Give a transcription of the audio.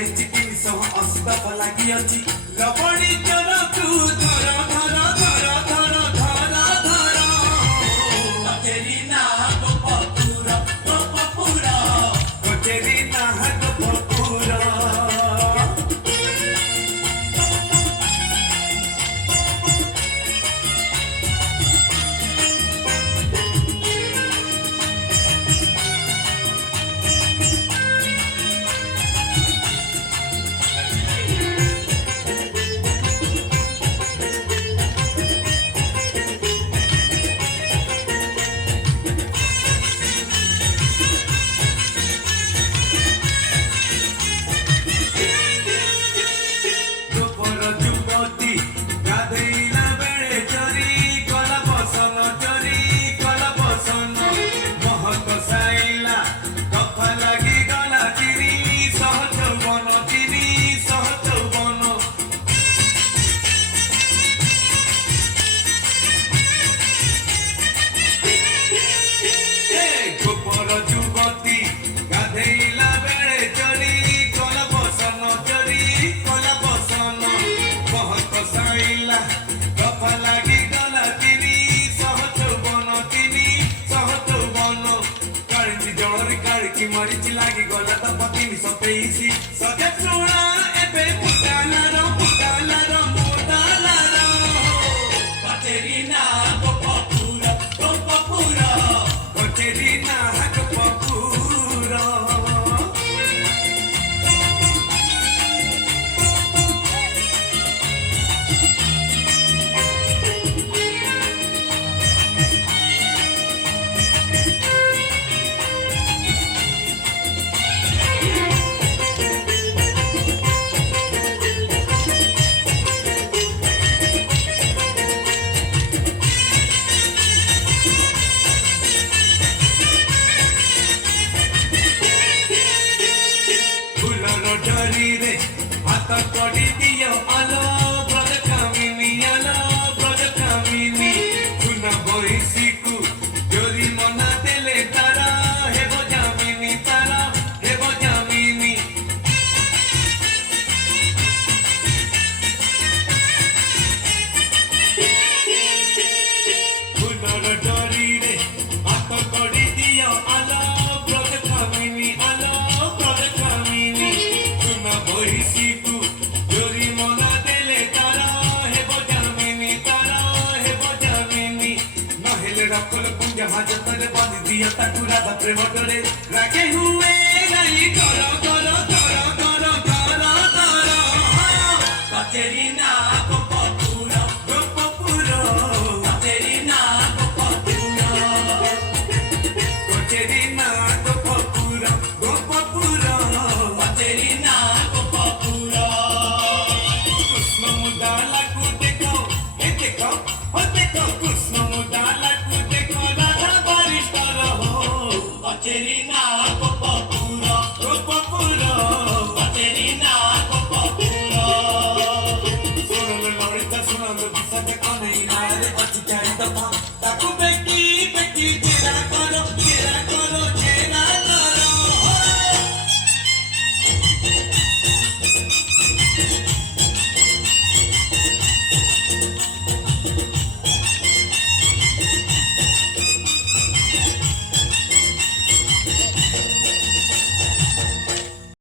आईची 380 फलागी अछि लवणी चर तू धर धर धर धर धर धर कचेरी ना गोपपुर गोपपुर कचेरी ना गोपपुर मरीची लागी गला तो पतिनी सपेईसी सके सुना एबे मुटालार कचेरी ना गोपपुर गोपपुर कचेरी ना गोपपुर कड़ी दियो आलो ब्रज कामिनी सुना बहिसी को जोरी मना देले तारा हे बजामिनी तारा हे बजामिनी फुलर डरी रे हाथ कड़ी दियो आलो ब्रज कामिनी सुना बहिसी हाजतरे बांध दिया तकुरा दा प्रेम डरे रागे हुए नहीं करो करो करो करो करो करो कचेरी ना गोपपुर गोपपुर कचेरी ना गोपपुर कचेरी ना गोपपुर गोपपुर कचेरी ना गोपपुर कृष्ण मुदाला को देखो ए देखो ओ देखो कृष्ण मुदाला को कचेरी ना गोपपुर गोपपुर कचेरी ना गोपपुर सुनल लड़िता सुनल बिसक अनै नारे अति चाहि दफा ताकु बेटी बेटी जेरा करो जेरा करो जेरा करो